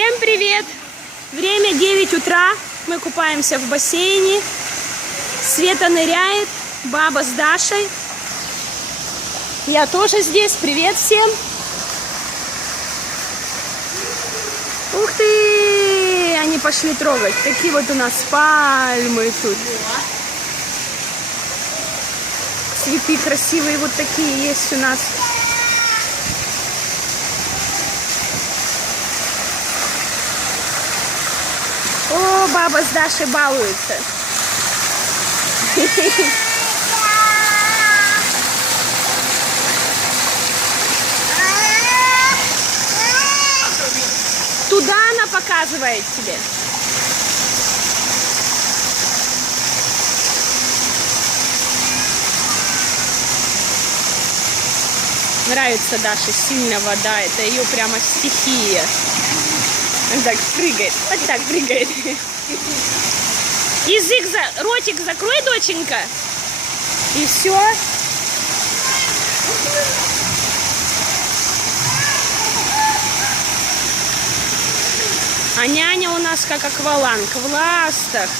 Всем привет! Время 9 утра. Мы купаемся в бассейне. Света ныряет, баба с Дашей. Я тоже здесь. Привет всем! Ух ты! Они пошли трогать. Такие вот у нас пальмы тут. Цветы красивые вот такие есть у нас. О, баба с Дашей балуются. Туда она показывает тебе. Нравится Даше сильно вода, это ее прямо стихия. Он так прыгает, вот так прыгает. Язык, за... ротик закрой, доченька. И все. А няня у нас как акваланг в ластах.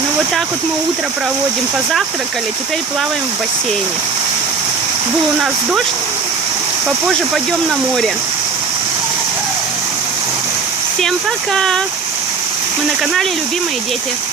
Ну вот так вот мы утро проводим, позавтракали, теперь плаваем в бассейне. Был у нас дождь, попозже пойдем на море. Всем пока! Мы на канале Любимые дети.